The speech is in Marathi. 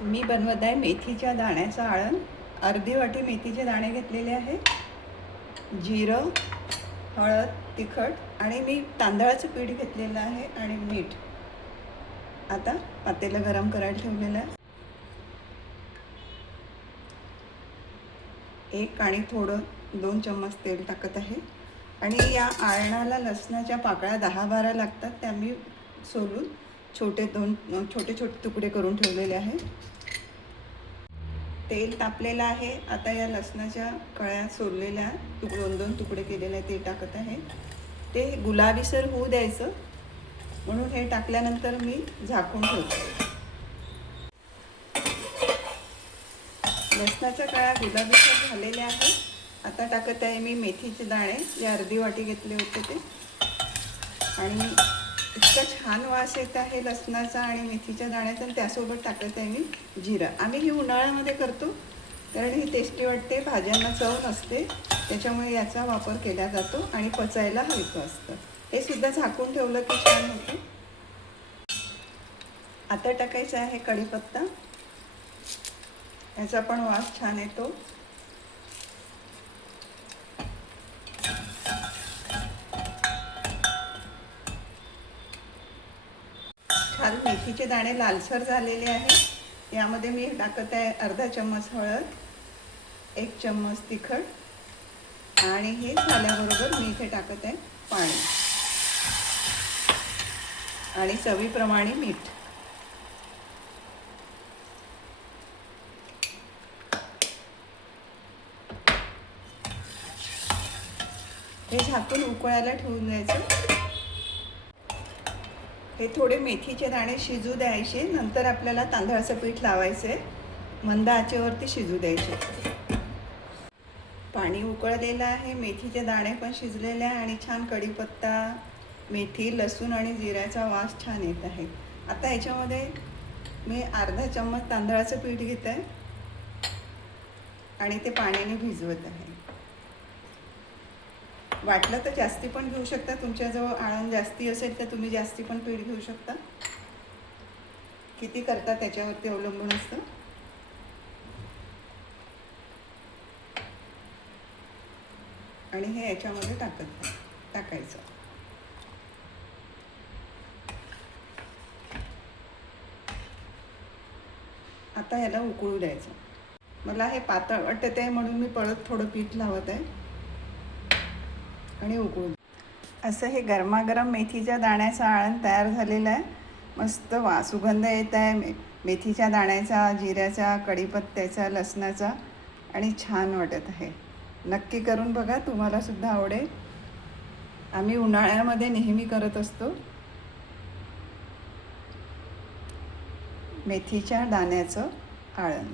मी बनवत आहे मेथीच्या दाण्याचं आळण. अर्धी वाटी मेथीचे दाणे घेतलेले आहे, जिरं, हळद, तिखट आणि मी तांदळाचं पीठ घेतलेलं आहे आणि मीठ. आता पातेलं गरम करायला ठेवलेलं आहे. एक आणि थोडं 2 चम्मच तेल टाकत आहे. आणि या आळणाला लसणाच्या पाकळ्या 10-12 लागतात, त्या मी सोलून छोटे छोटे तुकडे करून ठेवलेले आहे. तेल तापलेलं आहे. आता या लसणाच्या कळ्या सोललेल्या 2-2 तुकडे केलेले ते टाकत आहे. ते गुलाबीसर होऊ द्यायचं, म्हणून हे टाकल्यानंतर मी झाकून ठेवते. लसणाच्या कळ्या गुलाबीसर झालेल्या आहेत. आता टाकत आहे मी मेथीचे दाणे, जे अर्धी वाटी घेतले होते ते. आणि इतका छान वास येत आहे लसणाचा आणि मेथीच्या दाण्याचा. आणि त्यासोबत टाकत आहे मी जिरा. आम्ही ही उन्हाळ्यामध्ये करतो, कारण ही टेस्टी वाटते, भाज्यांना चव नसते, त्याच्यामुळे याचा वापर केला जातो आणि पचायला हलकं असतं. हे सुद्धा झाकून ठेवलं की छान होतं. आता टाकायचा आहे कढीपत्ता. याचा पण वास छान येतो. छान मेथीचे दाणे लालसर झालेले आहेत. यामध्ये मी टाकत आहे अर्धा चम्मच हळद, 1 चम्मच तिखट आणि हे झाल्याबरोबर मी इथे टाकत आहे पाणी आणि चवीप्रमाणे मीठ. हे झाकून उकळायला ठेवून द्यायचं. हे थोडे मेथीचे दाणे शिजू द्यायचे. नंतर आपल्याला तांदळाचं पीठ लावायचं आहे. मंद आचेवरती शिजू द्यायचे. पाणी उकळलेलं आहे, मेथीचे दाणे पण शिजलेले आहे आणि छान कढीपत्ता, मेथी, लसूण आणि जिऱ्याचा वास छान येत आहे. आता याच्यामध्ये मी अर्धा चम्मच तांदळाचं पीठ घेत आहे आणि ते पाण्याने भिजवत आहे. वाटलं तर जास्ती पण घेऊ शकता. तुमच्याजवळ आळण जास्ती असेल तर तुम्ही जास्ती पण पीठ घेऊ शकता. किती करता त्याच्यावरती अवलंबून असतं. आणि हे याच्यामध्ये टाकायचं. आता याला उकळू द्यायचं. मला हे पातळ वाटत आहे म्हणून मी परत थोडं पीठ लावत आहे आणि उकळू. असं हे गरमागरम मेथीच्या दाण्याचं आळण तयार झालेलं आहे. मस्त सुगंध येत आहे मेथीच्या दाण्याचा, जिऱ्याचा, कढीपत्त्याचा, लसणाचा आणि छान वाटत आहे. नक्की करून बघा, तुम्हाला सुद्धा आवडेल. आम्ही उन्हाळ्यामध्ये नेहमी करत असतो मेथीच्या दाण्याचं आळण.